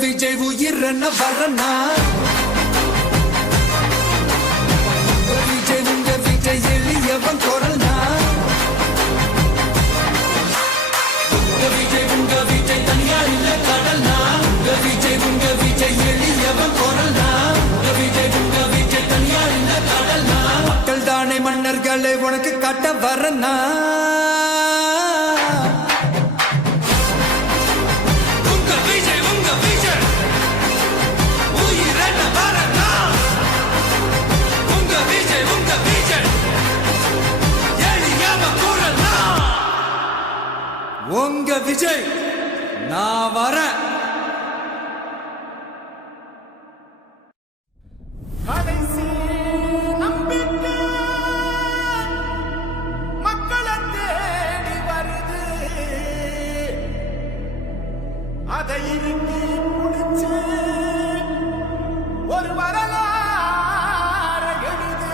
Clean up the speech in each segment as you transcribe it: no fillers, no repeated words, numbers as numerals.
விஜய் உயிரன வரனா விஜய் உங்க விஜய் எளியவன் குரல்னா விஜய் உங்க விஜய் தனியார் இல்ல கடல்னா விஜய் உங்க விஜய் எளியவன் குரல்னா விஜய் உங்க விஜய் தனியார் இல்ல கடல்னா மக்கள் தானே மன்னர்களை உனக்கு காட்ட வரனா உங்க விஜய் நான் வரேன். கடைசி நம்பிக்கை மக்களை தேடி வருது, அதை இறுக்கி முடிச்சு ஒரு வரலாறு எழுது.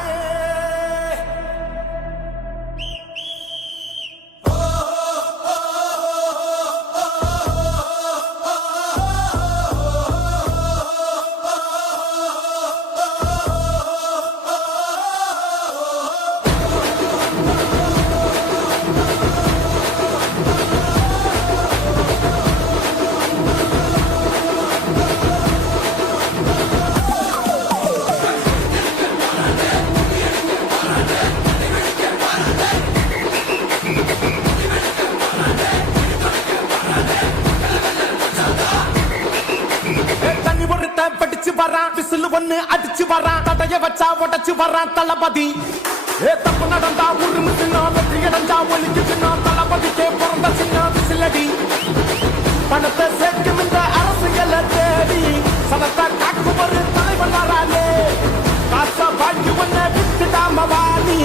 படிச்சு வரான் விசில் ஒண்ணு அடிச்சு வரான் தடைய வச்சா உடச்சு வரான் தளபதி. தப்பு நடந்தா உரிமை சின்ன வெற்றி அடைஞ்சா ஒலிக்கு சின்ன தளபதிக்கே பிறந்த சின்ன விசிலடி. பணத்தை சேர்க்கும் இந்த அரசியலை தேடி சனத்தை காக்கும் ஒரு தலைவன் வரானே. காசை வாழ்க்கை ஒண்ணு விட்டுடாம வாணி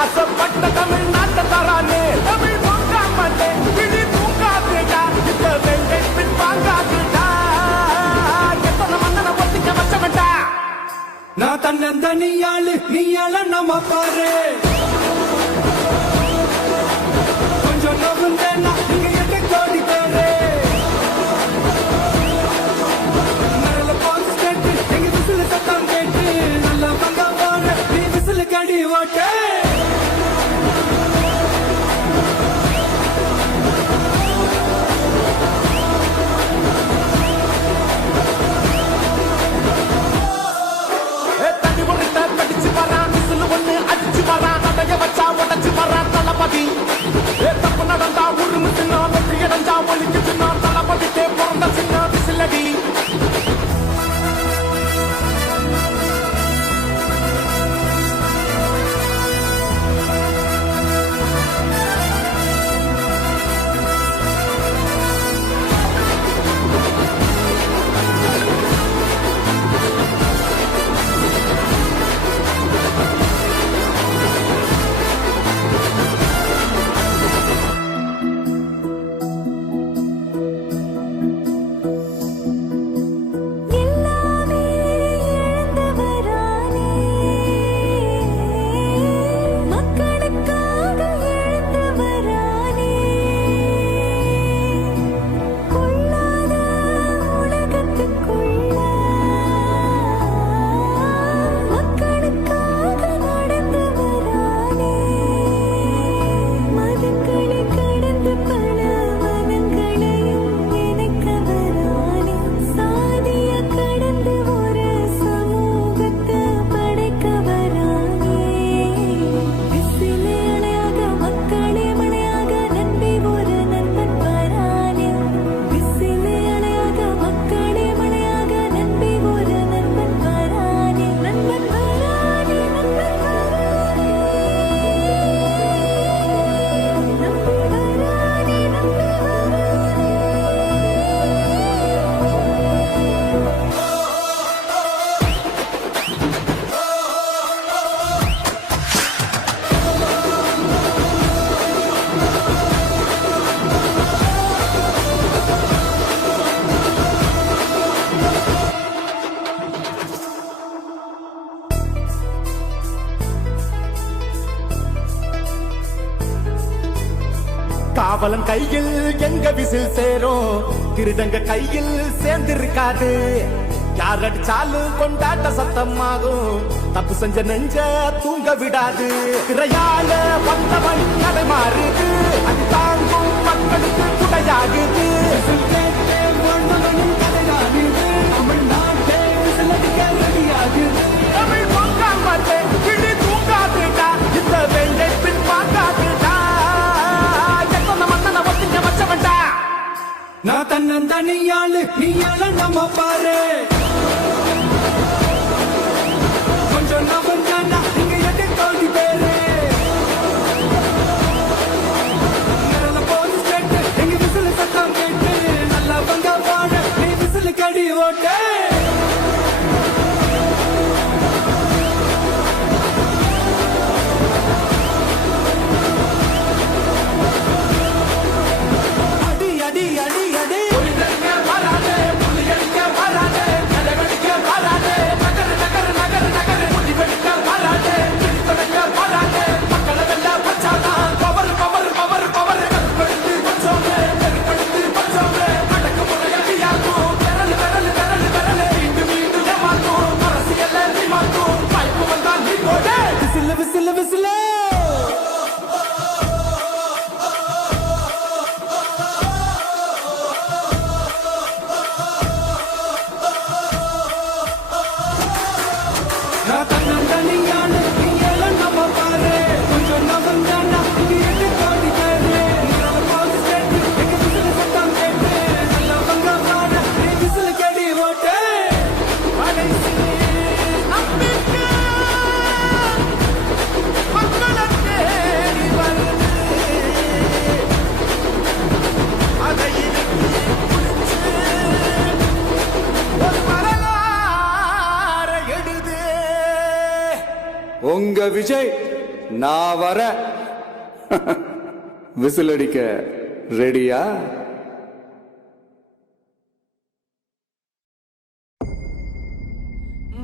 ஆசைப்பட்ட தமிழ்நாட்டை தரானே. தமிழ் தூங்காமலே விழி தூங்காதேடா, இந்த வெங்கை பின் வாங்காதேடா. நான் தன்னந்தனியாளு நீயால நம்ம பாரு கொஞ்சம் நவுந்தேன்னா நீங்க 8 கோடி பேரு நல்ல பாஸ் கேட்டு எங்க விசிலு சத்தம் கேட்டு நல்ல பங்க போன நீ விசிலு கடி ஓட்டு. படிச்சு வரான் விசில் ஒண்ணு அடிச்சு வரான் காவலன் கையில் எங்க விசில் சேரும் திருடங்க கையில் சேர்ந்திருக்காது யார் அடிச்சாலும் கொண்டாட்ட சத்தமாகும் தப்பு செஞ்ச நெஞ்ச தூங்க விடாது திரையால வந்தவன் கதை மாறுது அது தாங்கும் மக்களுக்கு குடையாகுது தமிழ் பொங்காமட்டே கிளி தூங்காதுடா இந்த வெள்ளை பின் பார்க்காதுடா எத்தனை மன்னனை ஒத்திங்க வச்சவன்டா நான் தன்னந்தனியாளு நீயால நம்ம பாரு கொஞ்சம் நவன் தானா இங்க எட்டு கோடி பேரு நடந்த போது கேட்டு எங்க விசில் சத்தம் கேட்டு நல்லா பங்க வாழ நீ விசில் கடி ஓட்டு அடி அடி அடி அடி புலிகளுக்கு வராதே புலிகளுக்கு வராதே கலவெடுக்க வராதே நகர் நகர் நகர் நகர் முடிவெடுக்க வராதே பிடித்தொடங்க வராதே மக்களை வெல்ல வச்சாதான் பவர் பவர் பவர் பவர் கருப்படுத்து வச்சோமே கருப்படுத்து வச்சோமே அடக்குமுறையாகும் விரல் விரல் விரல் விரல் மீண்டும் மீண்டும் ஏமாற்றும் அரசியல் மாற்றும் வாய்ப்பு வந்தால் நீ போடு விசில் விசில் விசில் நான் தன்னந்தனியாளு நீயால நம்ம பாரு கொஞ்சம் நவன் தானா இங்க எட்டு கோடி பேரு நடந்த போது கேட்டு எங்க விசில் சத்தம் கேட்டு நல்லா பங்க வாழ நீ விசில் கடி ஓட்டு கடைசி நம்பிக்கை மக்களை தேடி வருது அதை இறுக்கி பிடிச்சு ஒரு வரலாறு எழுது உங்க விஜய் நான் வர விசில் அடிக்க ரெடியா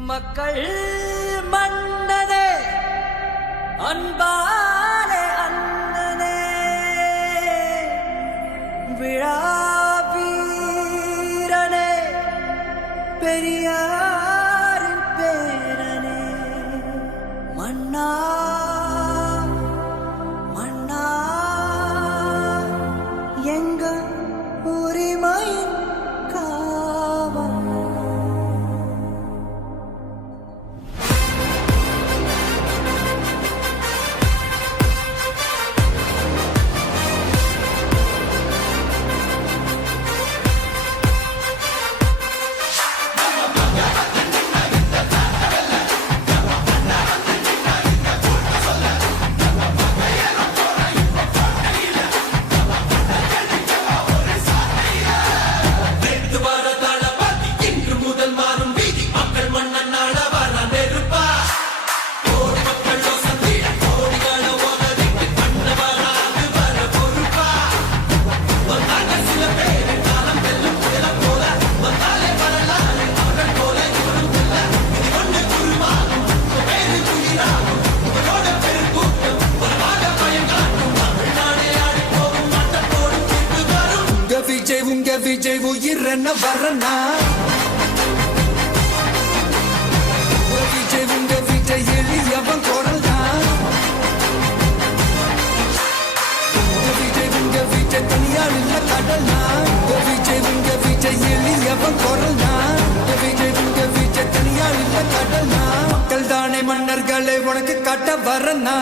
மக்கள் மன்னனே அன்பாலே அண்ணனே விழா வீரனே பெரியாரின் பேரனே மன்னா மன்னா எங்க உரிமையின் காவல் உங்க விஜய் உயிர் என்ன வரனா உங்க விஜய் எளியவன் குரல் தான் உங்க விஜய் தனியார் இல்ல கடல்னா உங்க விஜய் எளியவன் குரல் தான் உங்க விஜய் தனியார் இல்ல கடல்னா மக்கள் தானே மன்னர்களே உனக்கு காட்ட வரனா